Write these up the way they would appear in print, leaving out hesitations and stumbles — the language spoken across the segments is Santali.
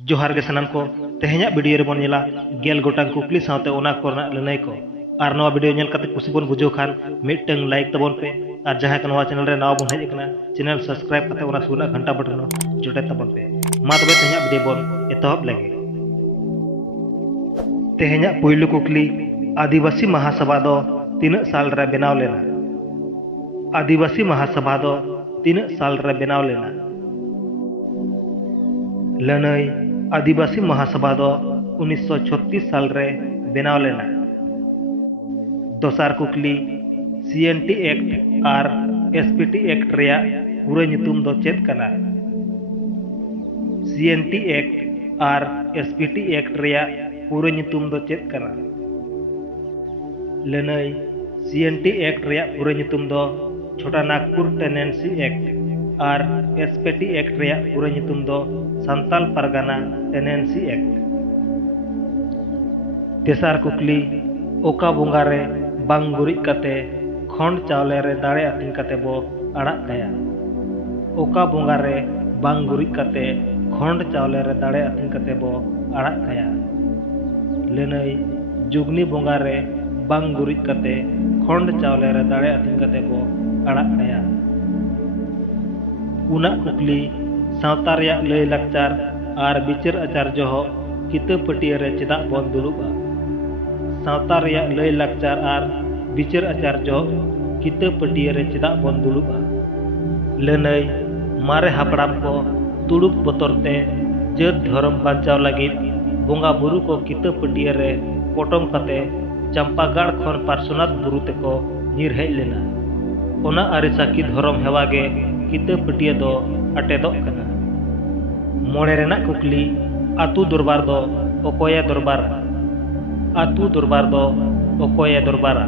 जोहार गे सनाम को तेहेኛ वीडियो रे बोन नेला गेल गोटांग कुकली सावते ओना कोरना लनई को आर नवा वीडियो नेल काते कुसी बोन बुझो खान मिटंग लाइक तबोन पे आर जहां का नवा चैनल रे नाव बोन हेज कना चैनल सब्सक्राइब काते ओना सुना घंटा बटन जोटे तबोन पे मा तबे तेहेኛ वीडियो बोन एतहब लगे तेहेኛ पुइलु कुकली आदिवासी महासभा दो तीन साल रे बनाव लेना आदिवासी महासभा दो तीन साल रे बनाव लेना लनई आदिवासी महासभा दो 1936 साल रे बनाव लेना दोसार कुकली CNT एक्ट और SPT एक्ट रेया पूरा नितुम दो चेत कना CNT एक्ट और SPT एक्ट रेया पूरा नितुम दो चेत कना लनई CNT एक्ट रेया पूरा नितुम दो छोटा नागपुर टेनेंसी एक्ट और SPT एक्ट रेया पूरा नितुम दो संताल परगना टेनेंसी एक्ट तेसार कुकली ओका बोंगा रे बांग गुरिज काते खंड चावले रे दाड़े आतिन काते बो आड़ाग काया ओका बोंगा रे बांग गुरिज काते खंड चावले रे दाड़े आतिन काते बो आड़ाग काया लनई जुगनी बोंगा रे बांग गुरिज काते खंड चावले रे दाड़े आतिन काते बो आड़ाग काया उना कुकली सावता रेया लय लाकचार और बिचार आचार जोहो किताब पटिया रे चेदा बोन दुलुबा सावता रेया लय लाकचार और बिचार आचार जो किताब पटिया रे चेदा बोन दुलुबा लनई मारे हापड़ाम को तुड़ुक बतरते जात धर्म बांचाव लगित बोंगा बुरु को किताब पटिया रे पोटम काते चंपागाड़ खन पार्श्वनाथ बुरु तेको ᱧᱤᱨ हेज लेना ओना आरिसाकी धर्म हेवागे किताब पटिया दो अटेदोग कना मोड़े रेना कुकली आतु दरबार दो ओकोया दरबार आतु दरबार दो ओकोया दरबार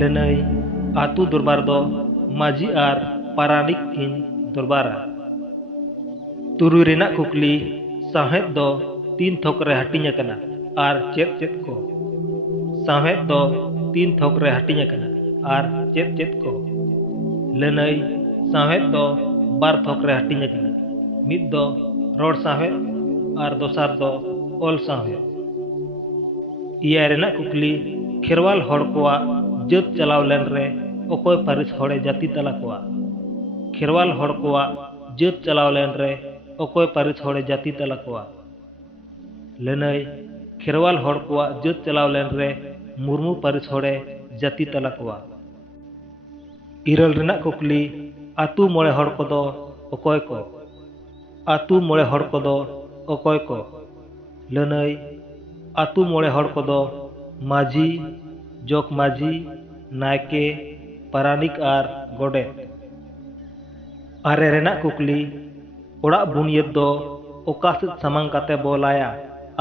लनई आतु दरबार दो माजी आर पारानिक किन दरबार तुरु रेना कुकली साहेब दो तीन थोक रे हटिंग कना आर चेत चेत को साहेब दो तीन थोक रे हटिंग कना आर चेत चेत को लनई साहेब दो बार थोक रे हटिंग कना मिद दो रोड साहेब और दोसार दो ओल साहेब इया रेना कुकली खेरवाल हड़ कोआ जत चलाव लेन रे ओकोय पारिस हड़े जाति तला कोआ खेरवाल हड़ कोआ जत चलाव लेन रे ओकोय पारिस हड़े जाति तला कोआ लनई खेरवाल हड़ कोआ जत चलाव लेन रे मुर्मू पारिस हड़े जाति तला कोआ इरल रेना कुकली आतु मोड़े हड़ को दो ओकोय को आतु मोड़े हड़ को दो ओकोय को लनई आतु मोड़े हड़ को दो माझी जोक माझी नायके पारानिक आर गोडे आरे रेना कुकली ओड़ा बुनियत दो ओका सेद सामांग काते बोलाया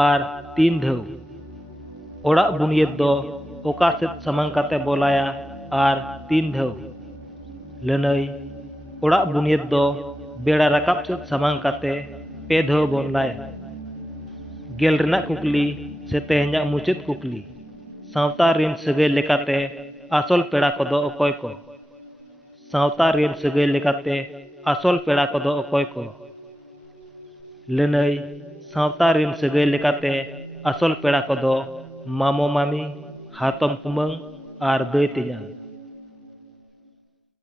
आर तीन धव ओड़ा बुनियत दो ओका सेद सामांग काते बोलाया आर तीन धव लनई ओड़ा बुनियत दो बेड़ा रकाब सेद सामांग काते पे धव बोन लाया गेल रेना कुकली से तेहेኛ मुचेद कुकली सावता रेन सगै लेकाते आसल पेड़ा को दो ओकोय को सावता रेन सगै लेकाते आसल पेड़ा को दो ओकोय को लनई सावता रेन सगै लेकाते आसल पेड़ा को दो मामो मामी हातम कुमंग आर दई तेजांग